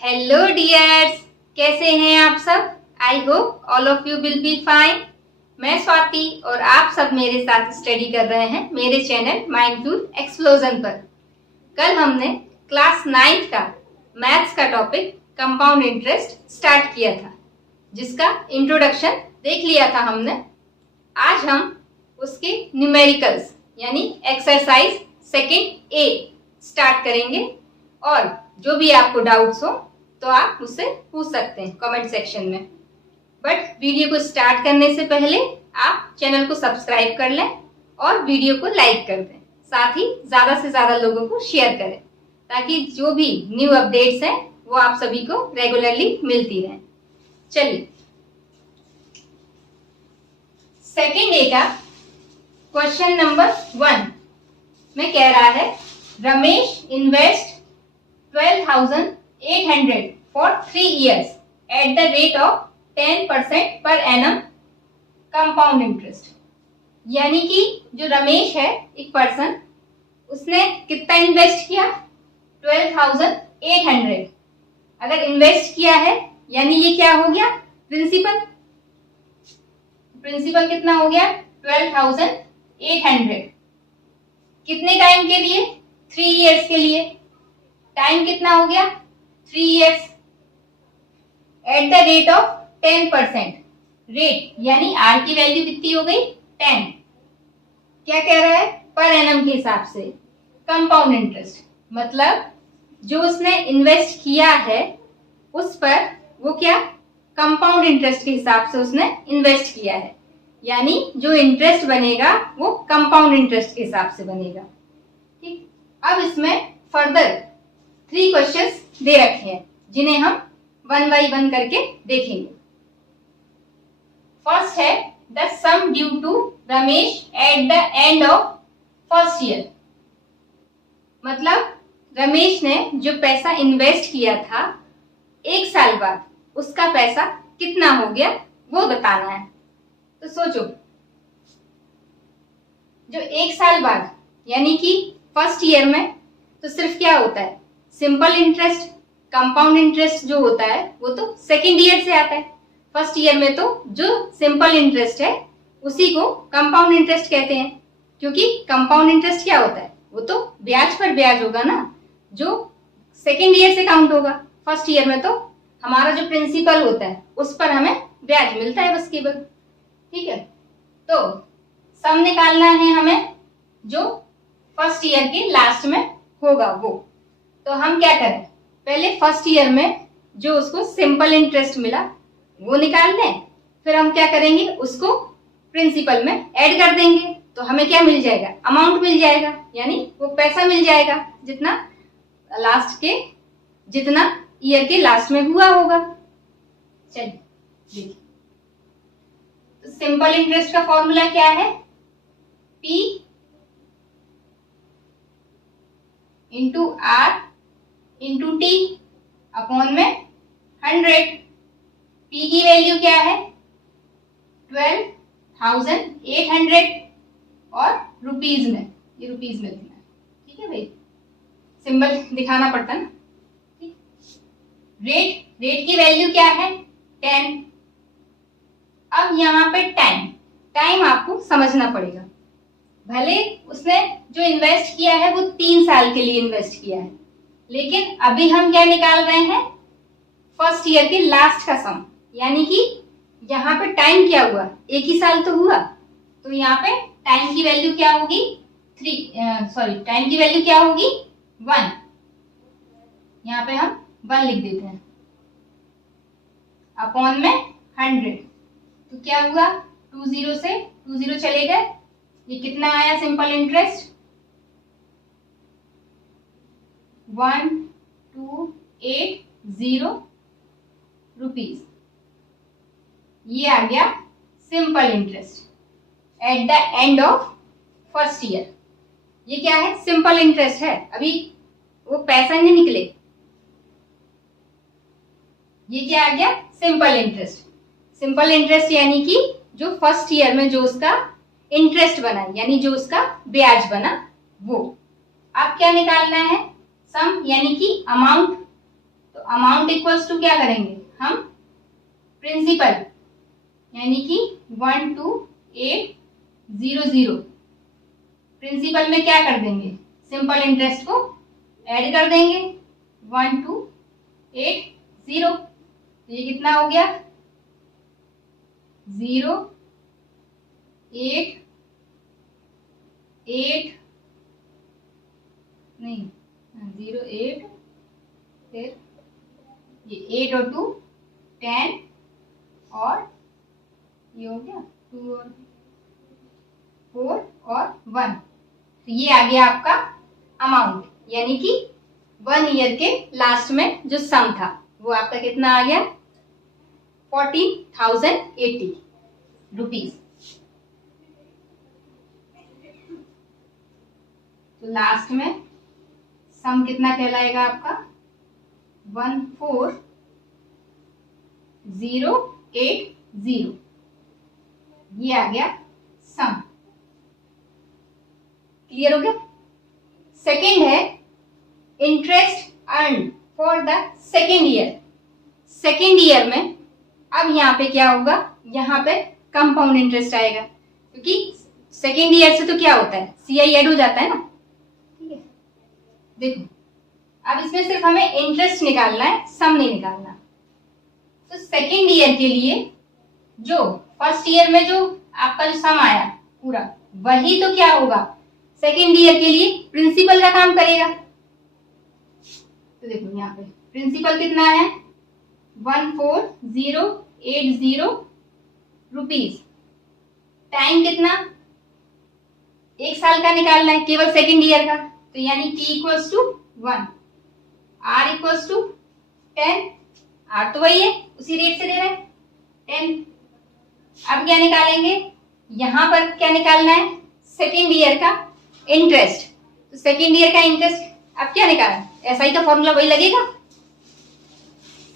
Hello dears, कैसे हैं आप सब। I hope all of you will be fine. मैं स्वाति और आप सब मेरे साथ स्टडी कर रहे हैं मेरे चैनल माइंडफुल एक्सप्लोजन पर। कल हमने क्लास 9th का मैथ्स का टॉपिक कंपाउंड इंटरेस्ट स्टार्ट किया था, जिसका इंट्रोडक्शन देख लिया था हमने। आज हम उसके न्यूमेरिकल्स यानी एक्सरसाइज सेकंड ए स्टार्ट करेंगे, और जो भी आपको डाउट्स हो तो आप मुझसे पूछ सकते हैं कमेंट सेक्शन में। बट वीडियो को स्टार्ट करने से पहले आप चैनल को सब्सक्राइब कर लें और वीडियो को लाइक कर दें, साथ ही ज़्यादा से ज़्यादा लोगों को शेयर करें, ताकि जो भी न्यू अपडेट्स हैं वो आप सभी को रेगुलरली मिलती रहें। चलिए, सेकेंड ए का क्वेश्चन नंबर 1 में कह रहा है, Ramesh invest 12,800 for 3 years at the rate of 10% per annum compound interest। यानी कि जो रमेश है एक पर्सन, उसने कितना इन्वेस्ट किया 12,800। अगर इन्वेस्ट किया है यानी ये क्या हो गया, प्रिंसिपल कितना हो गया 12,800। कितने टाइम के लिए, 3 years के लिए। टाइम कितना हो गया 3 years at the rate of 10%। Rate यानी आर की वैल्यू कितनी हो गई 10। क्या कह रहा है, पर एनम के हिसाब से कंपाउंड इंटरेस्ट, मतलब जो उसने इन्वेस्ट किया है उस पर वो क्या कंपाउंड इंटरेस्ट के हिसाब से उसने इन्वेस्ट किया है, यानी जो इंटरेस्ट बनेगा वो कंपाउंड इंटरेस्ट के हिसाब से बनेगा। ठीक, अब इसमें फर्दर 3 क्वेश्चंस दे रखे हैं, जिन्हें हम 1 by 1 करके देखेंगे। फर्स्ट है, the sum due to Ramesh at the end of first year. मतलब रमेश ने जो पैसा इन्वेस्ट किया था 1 साल बाद उसका पैसा कितना हो गया वो बताना है। तो सोचो, जो 1 साल बाद यानी कि फर्स्ट ईयर में तो सिर्फ क्या होता है, सिंपल इंटरेस्ट। कंपाउंड इंटरेस्ट जो होता है वो तो सेकेंड ईयर से आता है। फर्स्ट ईयर में तो जो सिंपल इंटरेस्ट है उसी को कंपाउंड इंटरेस्ट कहते हैं, क्योंकि कंपाउंड इंटरेस्ट क्या होता है, वो तो ब्याज पर ब्याज होगा ना, जो सेकेंड ईयर से काउंट होगा। फर्स्ट ईयर में तो हमारा जो प्रिंसिपल होता है उस पर हमें ब्याज मिलता है बस केवल। ठीक है, तो सम निकालना है हमें जो फर्स्ट ईयर के लास्ट में होगा वो। तो हम क्या करें, पहले फर्स्ट ईयर में जो उसको सिंपल इंटरेस्ट मिला वो निकाल लें, फिर हम क्या करेंगे उसको प्रिंसिपल में ऐड कर देंगे, तो हमें क्या मिल जाएगा, अमाउंट मिल जाएगा, यानी वो पैसा मिल जाएगा जितना ईयर के लास्ट में हुआ होगा। चलिए देखिए, तो सिंपल इंटरेस्ट का फॉर्मूला क्या है, P into R into T upon में 100। P की वैल्यू क्या है 12,800 और रुपीज में, ये रुपीज में देना है। ठीक है भाई, सिंबल दिखाना पड़ता है ना। ठीक, रेट की वैल्यू क्या है 10। अब यहाँ पे टाइम आपको समझना पड़ेगा। भले उसने जो इन्वेस्ट किया है वो 3 साल के लिए इन्वेस्ट किया है, लेकिन अभी हम क्या निकाल रहे हैं, फर्स्ट ईयर के लास्ट का सम, यानी कि यहाँ पे टाइम क्या हुआ, 1 ही साल तो हुआ, तो यहाँ पे टाइम की वैल्यू क्या होगी 1। यहाँ पे हम 1 लिख देते हैं अपॉन में 100। तो क्या हुआ, 20 से 20 चले गए, ये कितना आया सिंपल इंटरेस्ट 1280 रुपीज। ये आ गया simple interest eight the end of first year. ये क्या है, सिंपल इंटरेस्ट है, अभी वो पैसा नहीं निकले। ये क्या आ गया, सिंपल इंटरेस्ट यानी कि जो फर्स्ट ईयर में जो उसका इंटरेस्ट बना, यानी जो उसका ब्याज बना वो। अब क्या निकालना है, सम यानी कि अमाउंट। तो अमाउंट इक्वल्स टू क्या करेंगे हम, प्रिंसिपल, यानी कि 12800। प्रिंसिपल में क्या कर देंगे, सिंपल इंटरेस्ट को ऐड कर देंगे 1280। तो ये कितना हो गया, 088 नहीं 08, फिर ये 8 और 2 10 और ये हो गया 2 और 4 और 1। तो ये आ गया आपका अमाउंट, यानी कि 1 ईयर के लास्ट में जो सम था वो आपका कितना आ गया, 40,080 रुपीज। तो लास्ट में सम कितना कहलाएगा आपका, 14080। ये आ गया सम। क्लियर हो गया। सेकेंड है interest earn for the second year. Second year में अब यहाँ पे क्या होगा, यहाँ पे कंपाउंड इंटरेस्ट आएगा, क्योंकि सेकेंड ईयर से तो क्या होता है, सीआई ऐड हो जाता है ना। ठीक है, देखो अब इसमें सिर्फ हमें इंटरेस्ट निकालना है, सम नहीं निकालना। तो सेकेंड ईयर के लिए जो फर्स्ट ईयर में जो आपका जो सम आया पूरा, वही तो क्या होगा, सेकेंड ईयर के लिए प्रिंसिपल का काम करेगा। तो देखो यहाँ पे प्रिंसिपल कितना है, 14080 रुपीज। टाइम कितना, 1 साल का निकालना है केवल सेकेंड ईयर का, तो यानी T equals to 1, R equals to 10। R तो वही है, उसी रेट से दे रहे हैं 10। अब क्या निकालेंगे, यहां पर क्या निकालना है, सेकेंड ईयर का इंटरेस्ट। तो सेकेंड ईयर का इंटरेस्ट अब क्या निकालना, SI का फॉर्मूला वही लगेगा,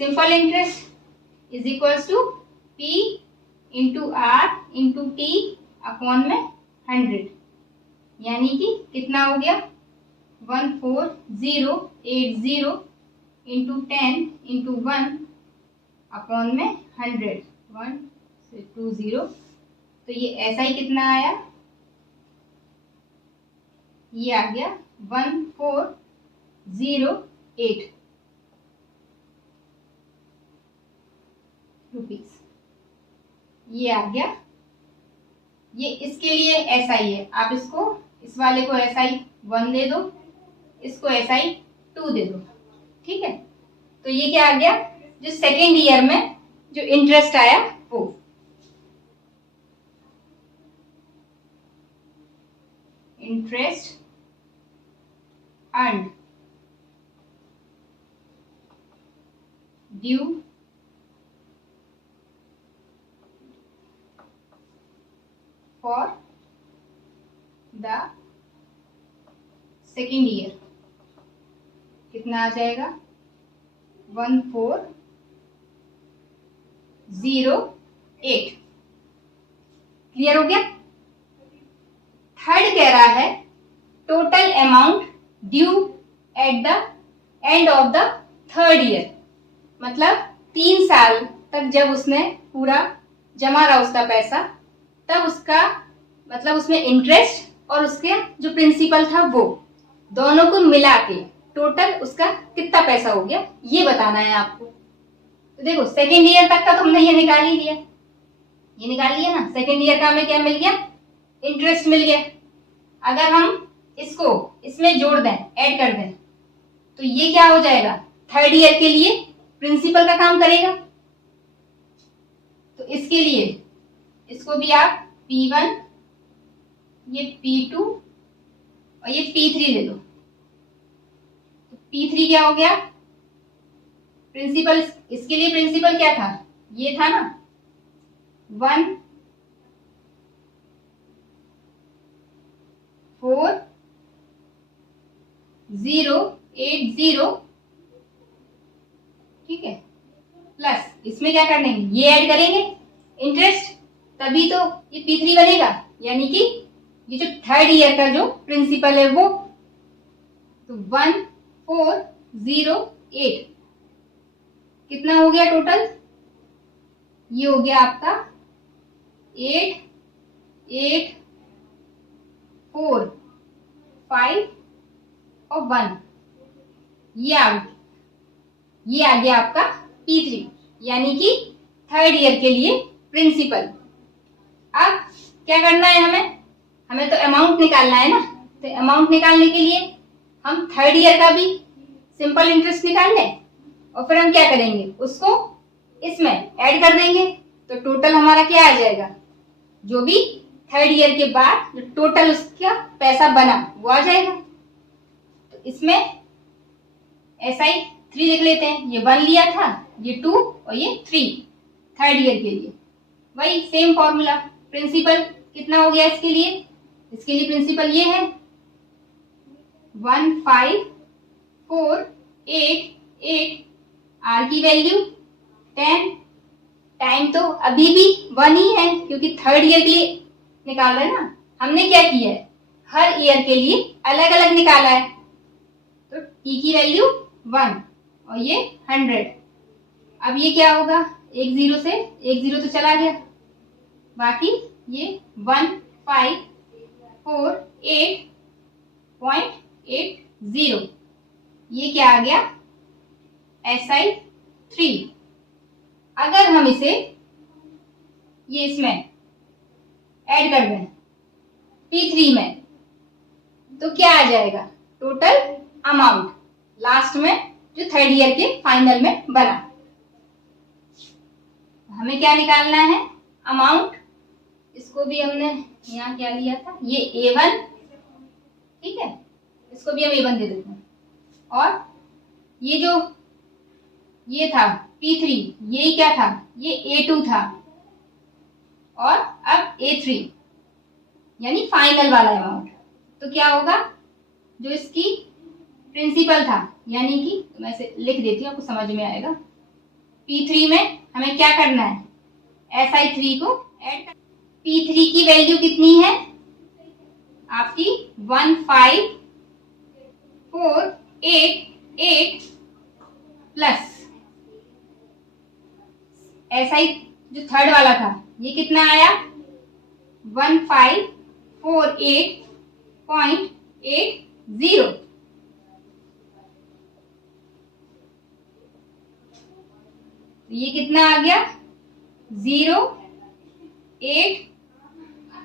simple interest is equals to P into R into T upon में 100, यानी कि कितना हो गया, 14080 इंटू 10 इंटू 1 अपॉन में 100, 1 से 20। तो ये SI कितना आया, ये आ गया 1408 रुपीज। ये आ गया, ये इसके लिए SI है। आप इसको, इस वाले को SI 1 दे दो, इसको SI 2 दे दो। ठीक है, तो ये क्या आ गया, जो सेकेंड ईयर में जो इंटरेस्ट आया वो। Interest earned due for the second year कितना आ जाएगा, 1408। क्लियर हो गया। थर्ड कह रहा है total amount due eight the end of the third year, मतलब 3 साल तक जब उसने पूरा जमा रहा उसका पैसा, तब उसका मतलब उसमें इंटरेस्ट और उसके जो प्रिंसिपल था वो दोनों को मिला के टोटल उसका कितना पैसा हो गया, ये बताना है आपको। तो देखो सेकेंड ईयर तक का तो हमने ये निकाल ही लिया, ये निकाल लिया ना। सेकेंड ईयर का हमें क्या मिल गया, इंटरेस्ट मिल गया। अगर हम इसको इसमें जोड़ दें, ऐड कर दें, तो ये क्या हो जाएगा, थर्ड ईयर के लिए प्रिंसिपल का काम करेगा। तो इसके लिए इसको भी आप P1, ये P2 और ये P3 ले लो। तो P3 क्या हो गया, प्रिंसिपल, इसके लिए प्रिंसिपल क्या था, ये था ना 14080। ठीक है, प्लस इसमें क्या करने, ये ऐड करेंगे इंटरेस्ट, तभी तो ये P3 बनेगा, यानी कि ये जो थर्ड ईयर का जो प्रिंसिपल है वो। तो 1408 कितना हो गया टोटल? ये हो गया आपका 8, 8, 4, 5 और 1। ये आ गया आपका P3, यानी कि थर्ड ईयर के लिए प्रिंसिपल। अब क्या करना है हमें तो अमाउंट निकालना है ना। तो अमाउंट निकालने के लिए हम थर्ड ईयर का भी सिंपल इंटरेस्ट निकाल लें और फिर हम क्या करेंगे, उसको इसमें ऐड कर देंगे। तो टोटल हमारा क्या आ जाएगा, जो भी थर्ड ईयर के बाद जो टोटल उसका पैसा बना वो आ जाएगा। तो इसमें SI 3 लिख लेते हैं। ये 1 लिया था, ये 2 और ये 3 थर्ड ईयर के लिए। वही सेम फॉर्मूला। प्रिंसिपल कितना हो गया इसके लिए? इसके लिए प्रिंसिपल ये है 1, 5, 4, 8, 8। R की वैल्यू 10। टाइम तो अभी भी 1 ही है क्योंकि थर्ड ईयर के लिए निकाल रहे हैं ना। हमने क्या किया है, हर ईयर के लिए अलग अलग निकाला है। तो T की वैल्यू 1 और ये 100। अब ये क्या होगा, एक जीरो से एक जीरो तो चला गया, बाकी ये 1548.80। ये क्या आ गया, SI 3। अगर हम इसे ये इसमें ऐड कर दें P3 में तो क्या आ जाएगा, टोटल अमाउंट लास्ट में जो थर्ड ईयर के फाइनल में बना। हमें क्या निकालना है, अमाउंट। इसको भी हमने यहाँ क्या लिया था, ये A1, ठीक है, इसको भी हम A1 दे देते हैं। और ये जो ये था P3, ये क्या था, ये A2 था। और अब A3 यानी फाइनल वाला अमाउंट। तो क्या होगा, जो इसकी प्रिंसिपल था, यानी कि मैं इसे लिख देती हूँ, आपको समझ में आएगा। P3 में हमें क्या करना है, SI3 को ऐड कर। P3 की वैल्यू कितनी है आपकी 1548.8 प्लस SI जो थर्ड वाला था ये कितना आया 1548.80। ये कितना आ गया 0.8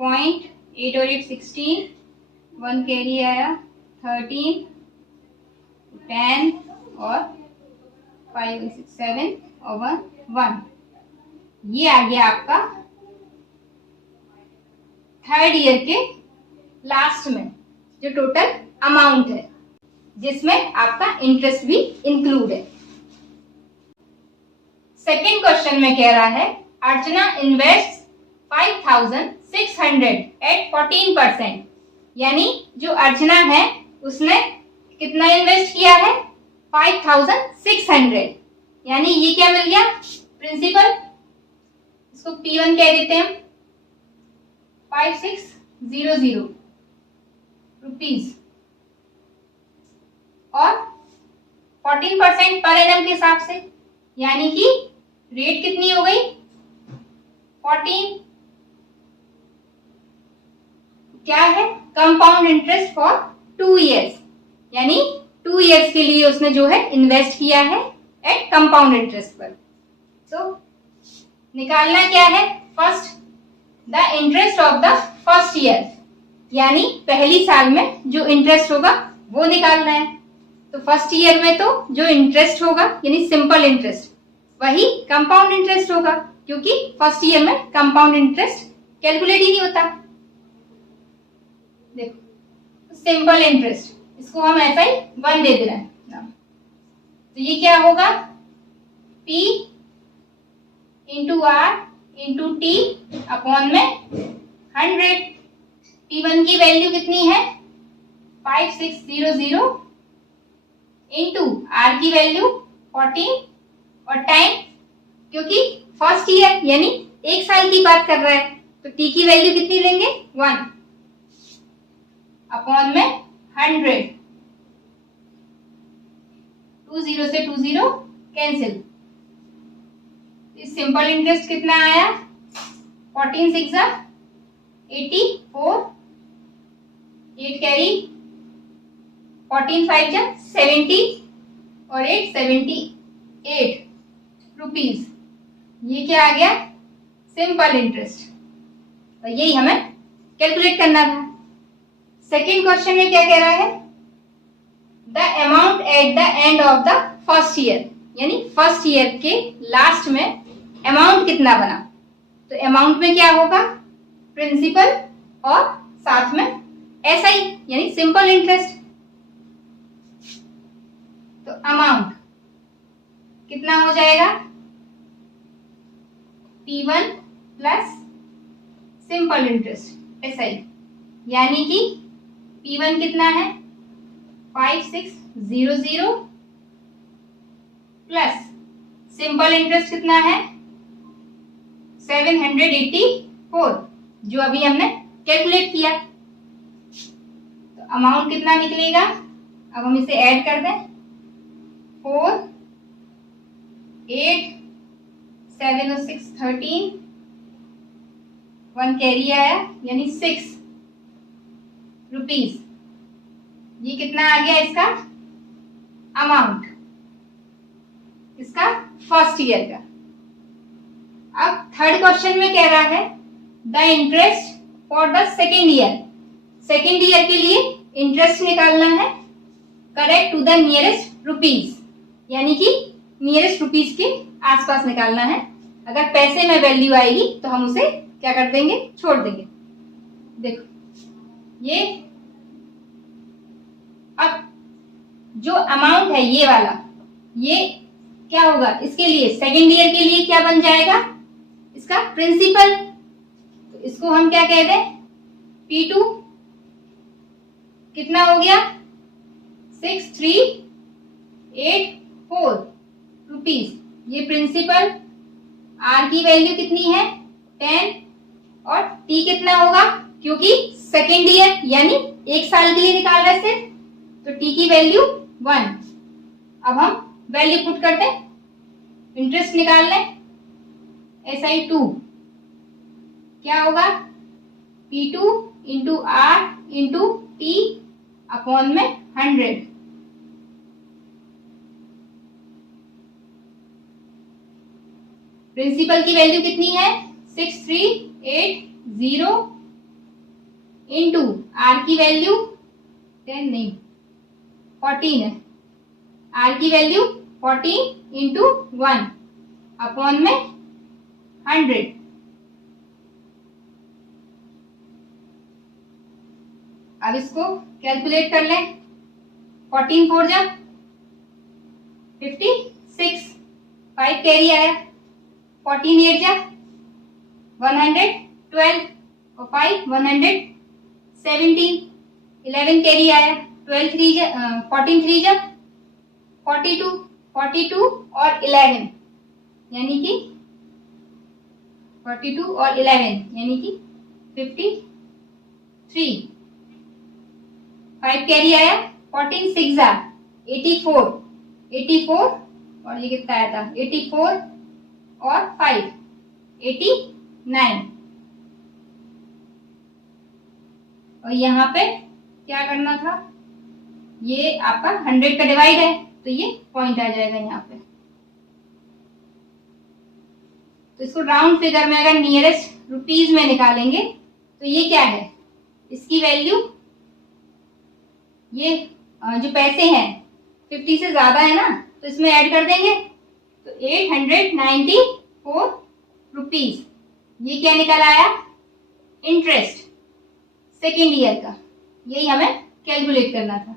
और 8 16, 1 कैरी आया 13, 10 और 5 6 7 और 1। ये आ गया आपका थर्ड ईयर के लास्ट में जो टोटल अमाउंट है, जिसमें आपका इंटरेस्ट भी इंक्लूड है। सेकेंड क्वेश्चन में कह रहा है अर्चना इन्वेस्ट 5600 एट 14%। यानी जो अर्चना है उसने कितना इन्वेस्ट किया है 5600, यानी ये क्या मिल गया प्रिंसिपल, इसको P1 कह देते हैं, 5600 रुपीज। और 14% पर एनम के हिसाब से, यानी कि रेट कितनी हो गई 14। क्या है, कंपाउंड इंटरेस्ट फॉर 2 इयर्स, यानी 2 इयर्स के लिए उसने जो है इन्वेस्ट किया है एट कंपाउंड इंटरेस्ट पर। तो निकालना क्या है, first the interest of the first year, यानी पहली साल में जो इंटरेस्ट होगा वो निकालना है। तो फर्स्ट ईयर में तो जो इंटरेस्ट होगा यानी सिंपल इंटरेस्ट वही कंपाउंड इंटरेस्ट होगा, क्योंकि फर्स्ट ईयर में कंपाउंड इंटरेस्ट कैलकुलेट ही नहीं होता। देखो सिंपल इंटरेस्ट, इसको हम ऐसा ही 1 दे दे रहे हैं। तो ये क्या होगा P into R into T upon में 100। P1 की वैल्यू कितनी है 5600 इंटू R की वैल्यू 14 और टाइम, क्योंकि फर्स्ट ईयर यानी 1 साल की बात कर रहा है, तो T की वैल्यू कितनी लेंगे 1 अपॉन में 100। 2 0 से 2 0 कैंसिल, सिंपल इंटरेस्ट कितना आया, 14 6 84, 8 कैरी, 14 5 70 और 8 78 रुपीज। ये क्या आ गया, सिंपल इंटरेस्ट। और यही हमें कैलकुलेट करना था। सेकेंड क्वेश्चन में क्या कह रहा है, the amount at the end of the first year, यानी फर्स्ट ईयर के लास्ट में अमाउंट कितना बना। तो अमाउंट में क्या होगा, प्रिंसिपल और साथ में एसआई यानी सिंपल इंटरेस्ट। तो अमाउंट कितना हो जाएगा, P1 plus simple interest SI, यानी कि P1 कितना है 5600 प्लस सिंपल इंटरेस्ट कितना है 784, जो अभी हमने कैलकुलेट किया। तो अमाउंट कितना निकलेगा, अब हम इसे ऐड कर दें, 4 8 7 और 6 13, 1 कैरी आया यानी 6 रुपीज। ये कितना आ गया इसका अमाउंट, इसका फर्स्ट ईयर का। अब थर्ड क्वेश्चन में कह रहा है the interest for the second year, second year के लिए इंटरेस्ट निकालना है, correct to the nearest rupees, यानी कि नियरेस्ट रुपीज के आसपास निकालना है। अगर पैसे में वैल्यू आएगी तो हम उसे क्या कर देंगे, छोड़ देंगे। देखो ये अब जो अमाउंट है ये वाला, ये क्या होगा इसके लिए, सेकेंड ईयर के लिए क्या बन जाएगा, इसका प्रिंसिपल। तो इसको हम क्या कह दें, P2 कितना हो गया 6384 रुपीज। ये प्रिंसिपल, R की वैल्यू कितनी है 10 और T कितना होगा, क्योंकि सेकेंड ईयर यानी एक साल के लिए निकाल रहे सिर्फ, तो T की वैल्यू 1। अब हम वैल्यू पुट करते हैं, इंटरेस्ट निकाल लें, SI2 क्या होगा P2 into R into T upon में 100। प्रिंसिपल की वैल्यू कितनी है 6380 इंटू R की वैल्यू 10 नहीं 14 है, R की वैल्यू 14 इंटू 1 अपॉन में 100। अब इसको कैलकुलेट कर लें, 14 4 जा 56, 5 कैरी आया, 14 8 जा 112 और 5 117, 11 कैरी आया, 12 3 जा 14 3 जा 42, 42 और 11 यानी कि 42 और 11 यानी कि 53, 5 कैरी आया, 14 6 जा 84, 84 और ये कितना आया था 84 और 5 89। और यहाँ पे क्या करना था, ये आपका 100 का डिवाइड है तो ये पॉइंट आ जाएगा यहाँ पे। तो इसको राउंड फिगर में अगर नियरेस्ट रुपीज में निकालेंगे तो ये क्या है, इसकी वैल्यू, ये जो पैसे हैं 50 से ज्यादा है ना तो इसमें ऐड कर देंगे तो 894 रुपीज। ये क्या निकल आया, इंटरेस्ट सेकेंड ईयर का। यही हमें कैलकुलेट करना था।